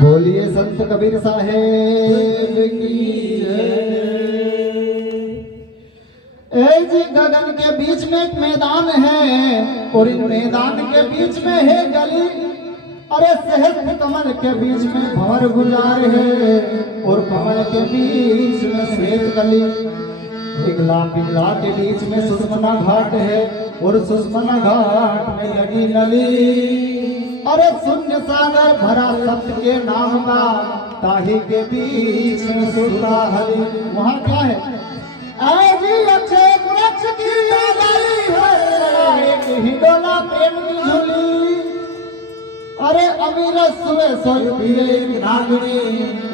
बोलिए संत कबीर साहेब की जय। जी गगन के बीच में एक मैदान है और इन मैदान के बीच में है गली। अरे सहस्त्र कमल के बीच में भंवर गुजार है और कमल के बीच में श्वेत कली। पिघला पिघला के बीच में सुषमना घाट है और सुषमना घाट में लगी नली। अरे शून्य सागर भरा सत्य के नाम का ताही के बीच में सुरता हरी। वहाँ क्या है? ऐसी अच्छे वृक्ष की डाली है एक हिडोला प्रेम की झूली। अरे अमीर सुबह सोई पीरे एक नागिनी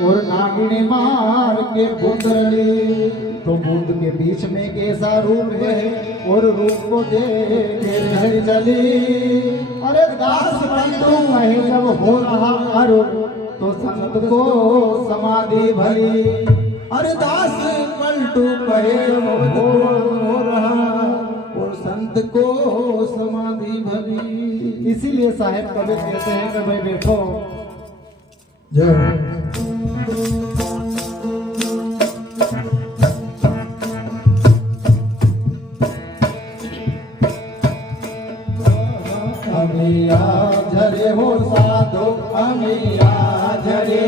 और नागिनी मार के बूंदली। तो बूंद के बीच में एक ऐसा रूप है और रूप को देखे रह जली। अरे दास बंधु वही जब हो रहा अरु तो संत को समाधि भली। अरे दास पलटू कहे हो रहा और संत को समाधि भली। इसीलिए साहेब कबीर कहते हैं कि भाई बैठो जय। अमिया झरे हो साधो अमिया झरे।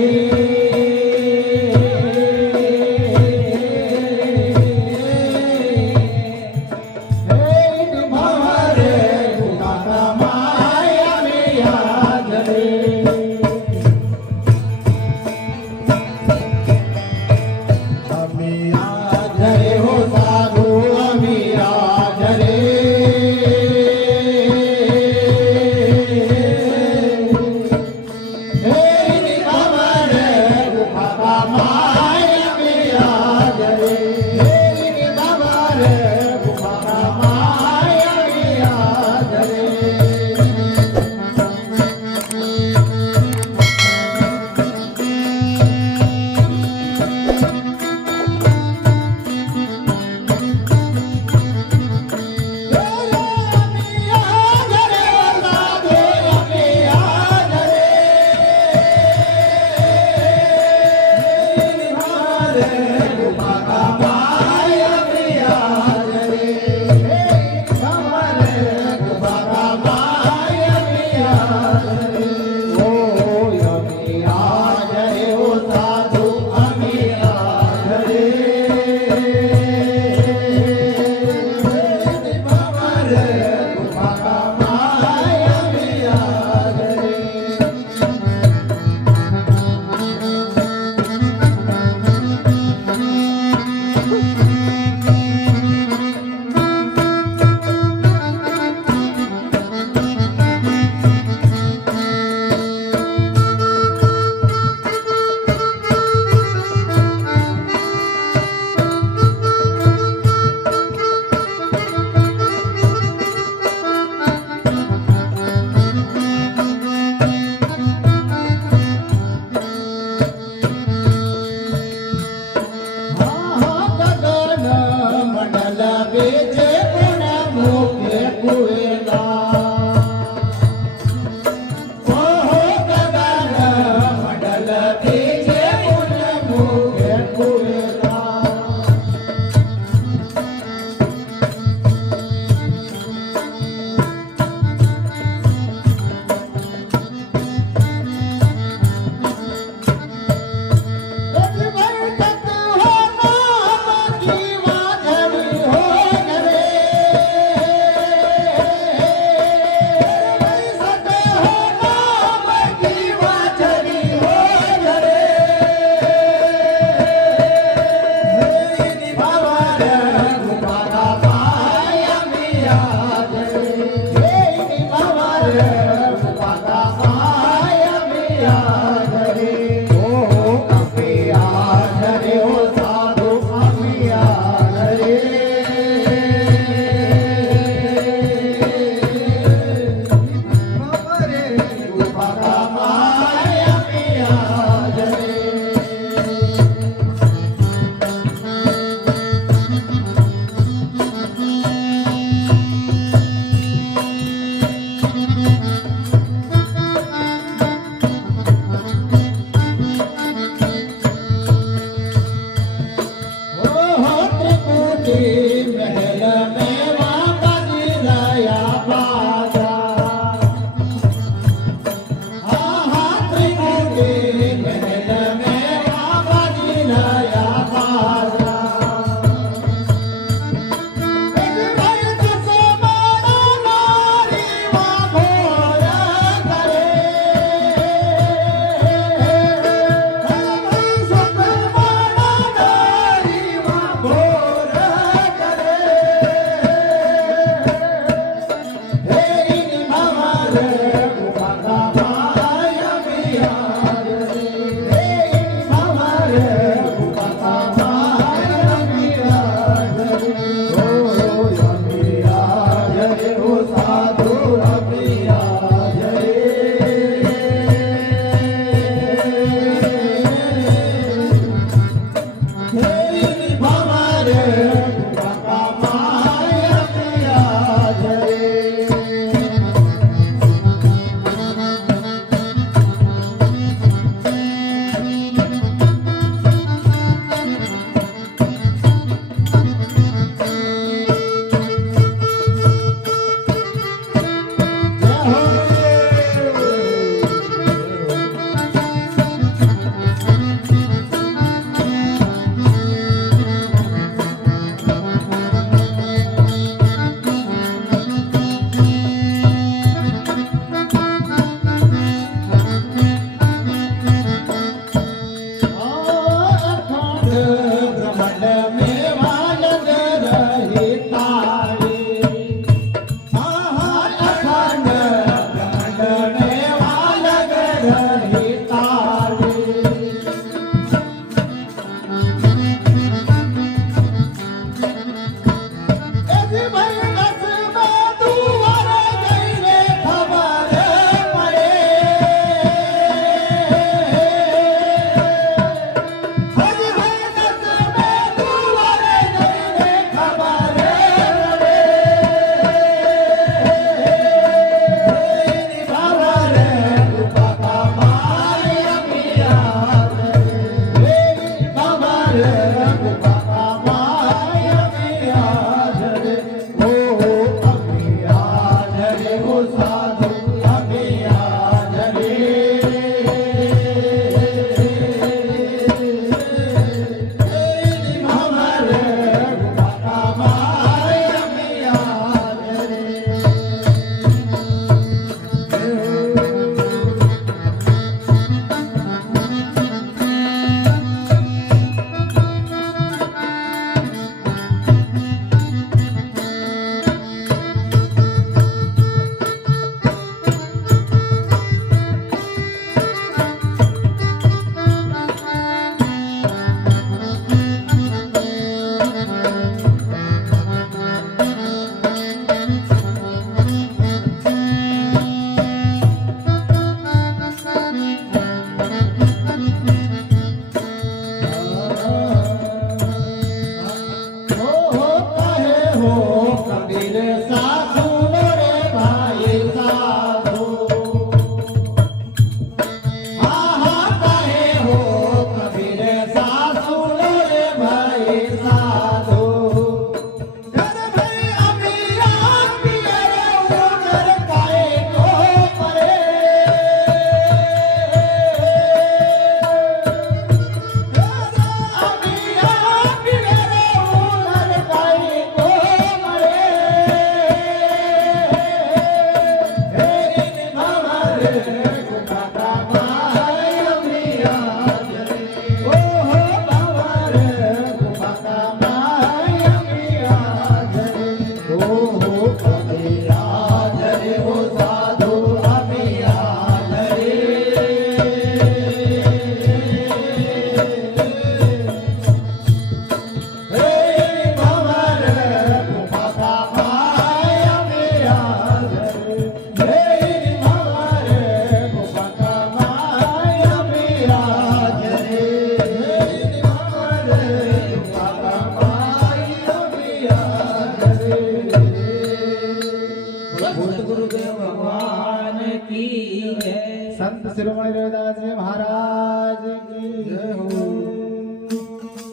संत शिरोमणि रविदास जी महाराज की जय हो।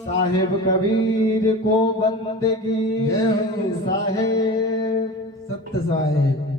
साहेब कबीर को बंदगी जय हो। साहेब सत्य साहेब।